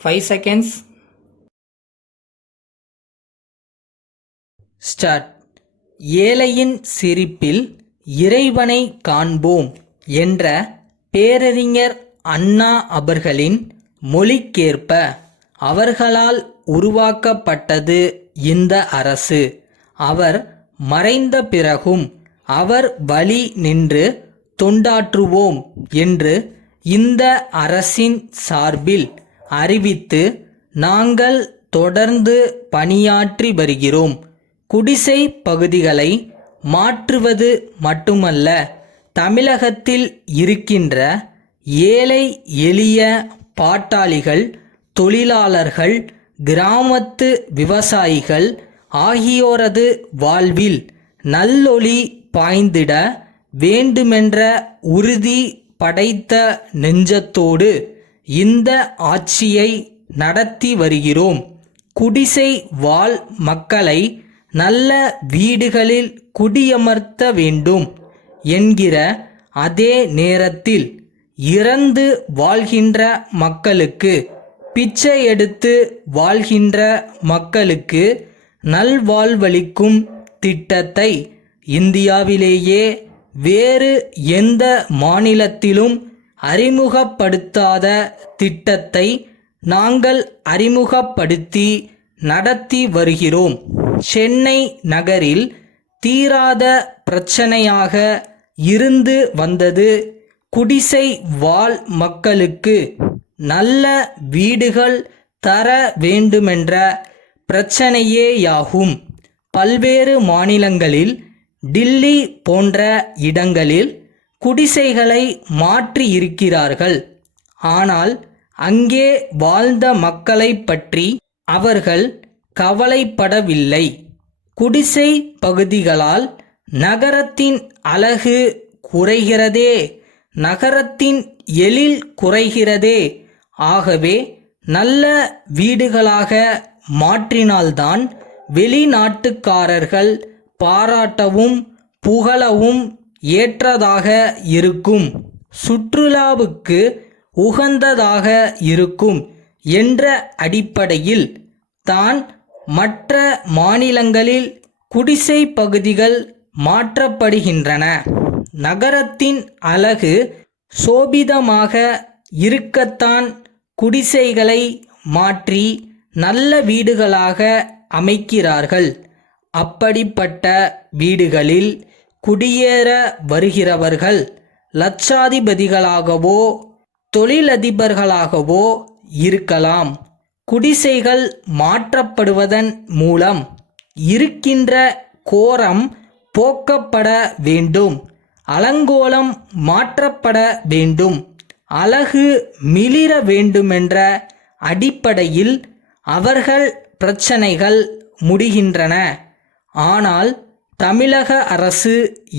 5 seconds. Start. ஏழையின் சிரிப்பில் இறைவனை காண்போம் என்ற பேரறிஞர் அண்ணா அவர்களின் மொழிக்கேற்ப அவர்களால் உருவாக்கப்பட்டது இந்த அரசு. அவர் மறைந்த பிறகும் அவர் வழி நின்று தொண்டாற்றுவோம் என்று இந்த அரசின் சார்பில் அறிவித்து நாங்கள் தொடர்ந்து பணியாற்றி வருகிறோம். குடிசை பகுதிகளை மாற்றுவது மட்டுமல்ல, தமிழகத்தில் இருக்கின்ற ஏழை எளிய பாட்டாளிகள், தொழிலாளர்கள், கிராமத்து விவசாயிகள் ஆகியோரது வாழ்வில் நல்லொளி பாய்ந்திட வேண்டுமென்ற உறுதி படைத்த நெஞ்சத்தோடு இந்த ஆட்சியை நடத்தி வருகிறோம். குடிசை வாழ் மக்களை நல்ல வீடுகளில் குடியமர்த்த வேண்டும் என்கிற அதே நேரத்தில் இறந்து வாழ்கின்ற மக்களுக்கு, பிச்சை எடுத்து வாழ்கின்ற மக்களுக்கு நல்வாழ்வளிக்கும் திட்டத்தை இந்தியாவிலேயே வேறு எந்த மாநிலத்திலும் அறிமுகப்படுத்தாத திட்டத்தை நாங்கள் அறிமுகப்படுத்தி நடத்தி வருகிறோம். சென்னை நகரில் தீராத பிரச்சனையாக இருந்து வந்தது குடிசை வாழ் மக்களுக்கு நல்ல வீடுகள் தர வேண்டுமென்ற பிரச்சனையேயாகும். பல்வேறு மாநிலங்களில், டில்லி போன்ற இடங்களில் குடிசைகளை மாற்றி இருக்கிறார்கள். ஆனால் அங்கே வாழ்ந்த மக்களை பற்றி அவர்கள் கவலைப்படவில்லை. குடிசை பகுதிகளால் நகரத்தின் அழகு குறைகிறதே, நகரத்தின் எழில் குறைகிறதே. ஆகவே நல்ல வீடுகளாக மாற்றினால்தான் வெளிநாட்டுக்காரர்கள் பாராட்டவும் புகழவும் ஏற்றதாக இருக்கும், சுற்றுலாவுக்கு உகந்ததாக இருக்கும் என்ற அடிப்படையில் தான் மற்ற மாநிலங்களில் குடிசை பகுதிகள் மாற்றப்படுகின்றன. நகரத்தின் அழகு சோபிதமாக இருக்கத்தான் குடிசைகளை மாற்றி நல்ல வீடுகளாக அமைக்கிறார்கள். அப்படிப்பட்ட வீடுகளில் குடியேற வருகிறவர்கள் லட்சாதிபதிகளாகவோ தொழிலதிபர்களாகவோ இருக்கலாம். குடிசைகள் மாற்றப்படுவதன் மூலம் இருக்கின்ற கோரம் போக்கப்பட வேண்டும், அலங்கோலம் மாற்றப்பட வேண்டும், அழகு மிளிர வேண்டுமென்ற அடிப்படையில் அவர்கள் பிரச்சனைகள் முடிகின்றன. ஆனால் தமிழக அரசு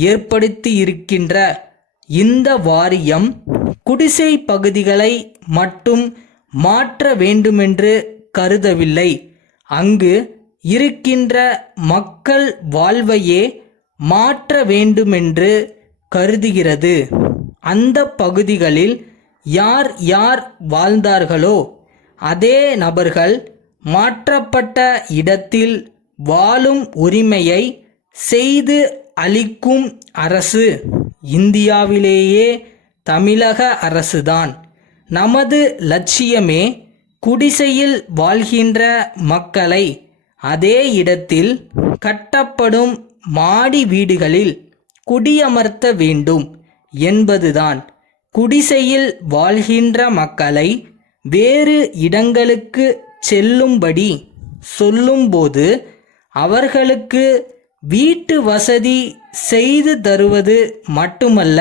ஏற்படுத்தியிருக்கின்ற இந்த வாரியம் குடிசை பகுதிகளை மட்டும் மாற்ற வேண்டுமென்று கருதவில்லை, அங்கு இருக்கின்ற மக்கள் வாழ்வையே மாற்ற வேண்டுமென்று கருதுகிறது. அந்த பகுதிகளில் யார் யார் வாழ்ந்தார்களோ அதே நபர்கள் மாற்றப்பட்ட இடத்தில் வாழும் உரிமையை செய்து அளிக்கும் அரசு இந்தியாவிலேயே தமிழக அரசுதான். நமது லட்சியமே குடிசையில் வாழ்கின்ற மக்களை அதே இடத்தில் கட்டப்படும் மாடி வீடுகளில் குடியமர்த்த வேண்டும் என்பதுதான். குடிசையில் வாழ்கின்ற மக்களை வேறு இடங்களுக்கு செல்லும்படி சொல்லும்போது அவர்களுக்கு வீட்டு வசதி செய்து தருவது மட்டுமல்ல,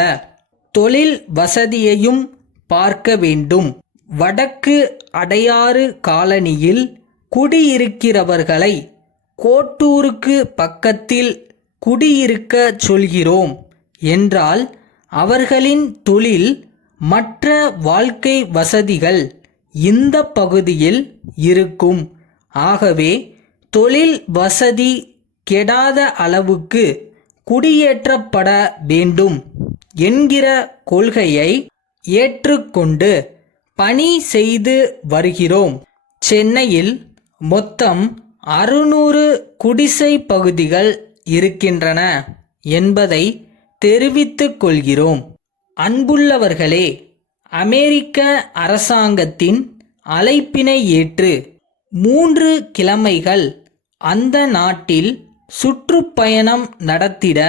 தொழில் வசதியையும் பார்க்க வேண்டும். வடக்கு அடையாறு காலனியில் குடியிருக்கிறவர்களை கோட்டூருக்கு பக்கத்தில் குடியிருக்க சொல்கிறோம் என்றால் அவர்களின் தொழில் மற்ற வாழ்க்கை வசதிகள் இந்த பகுதியில் இருக்கும். ஆகவே தொழில் வசதி கெடாத அளவுக்கு குடியேற்றப்பட வேண்டும் என்கிற கொள்கையை ஏற்றுக்கொண்டு பணி செய்து வருகிறோம். சென்னையில் மொத்தம் 600 குடிசை பகுதிகள் இருக்கின்றன என்பதை தெரிவித்துக் கொள்கிறோம். அன்புள்ளவர்களே, அமெரிக்க அரசாங்கத்தின் அழைப்பினை ஏற்று 3 கிழமைகள் அந்த நாட்டில் சுற்றுப்பயணம் நடத்திட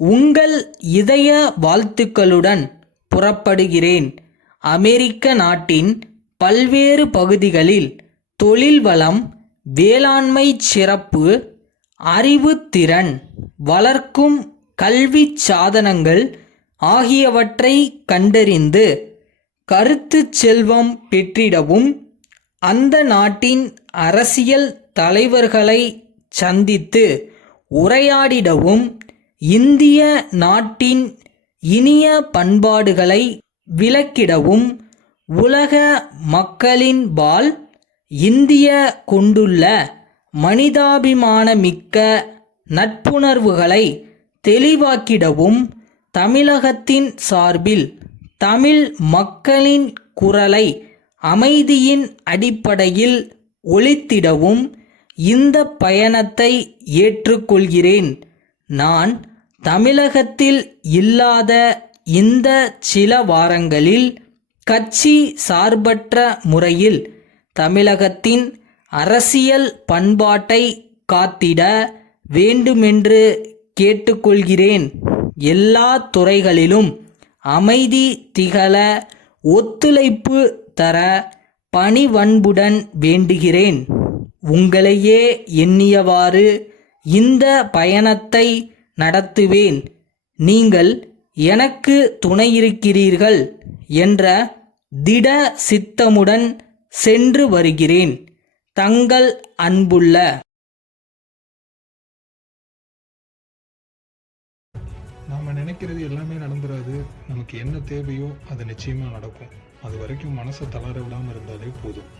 உங்கள் இதய வாழ்த்துக்களுடன் புறப்படுகிறேன். அமெரிக்க நாட்டின் பல்வேறு பகுதிகளில் தொழில் வளம், வேளாண்மை சிறப்பு, அறிவுத்திறன் வளர்க்கும் கல்வி சாதனங்கள் ஆகியவற்றை கண்டறிந்து கருத்து செல்வம் பெற்றிடவும், அந்த நாட்டின் அரசியல் தலைவர்களை சந்தித்து உரையாடிடவும், இந்திய நாட்டின் இனிய பண்பாடுகளை விளக்கிடவும், உலக மக்களின்பால் இந்திய கொண்டுள்ள மனிதாபிமானமிக்க நட்புணர்வுகளை தெளிவாக்கிடவும், தமிழகத்தின் சார்பில் தமிழ் மக்களின் குரலை அமைதியின் அடிப்படையில் ஒலித்திடவும் இந்த பயணத்தை ஏற்றுக்கொள்கிறேன். நான் தமிழகத்தில் இல்லாத இந்த சில வாரங்களில் கட்சி சார்பற்ற முறையில் தமிழகத்தின் அரசியல் பண்பாட்டை காத்திட வேண்டுமென்று கேட்டுக்கொள்கிறேன். எல்லா துறைகளிலும் அமைதி திகழ ஒத்துழைப்பு தர பணிவன்புடன் வேண்டுகிறேன். உங்களையே எண்ணியவாறு இந்த பயணத்தை நடத்துவேன். நீங்கள் எனக்கு துணையிருக்கிறீர்கள் என்ற திட சித்தமுடன் சென்று வருகிறேன். தங்கள் அன்புள்ள நாம நினைக்கிறது எல்லாமே நடந்துராது. நமக்கு என்ன தேவையோ அது நிச்சயமா நடக்கும். அது வரைக்கும் மனசை தளர விடாம இருந்தாலே போதும்.